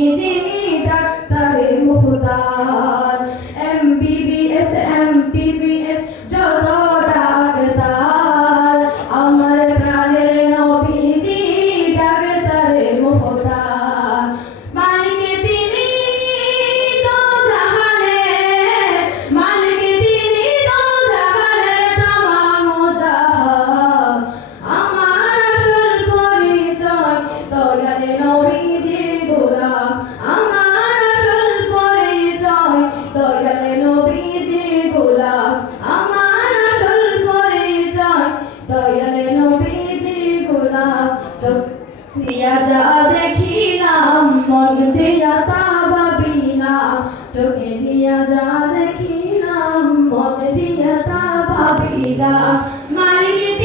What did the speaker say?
নবীজি ডাক্তারে মুখতার MBBS MTBS যত ডাক্তার আমার প্রাণের নবীজি ডাক্তারে মুখতার মালিক তিনি দো জাহানে মালিক তিনি দো জাহানে তামাম জাহান আমার আসল পরিচয় দয়ালে নবীজির গোলাম আমার আসল পরিচয় দয়ালে নবীজির গোলাম আমার আসল পরিচয় দয়ালে নবীজির গোলাম চোখ দিয়া যা দেখিলাম মন দিয়া তা ভাবিলাম চোখে দিয়া যা দেখিলাম মন দিয়া তা ভাবিলাম মালিক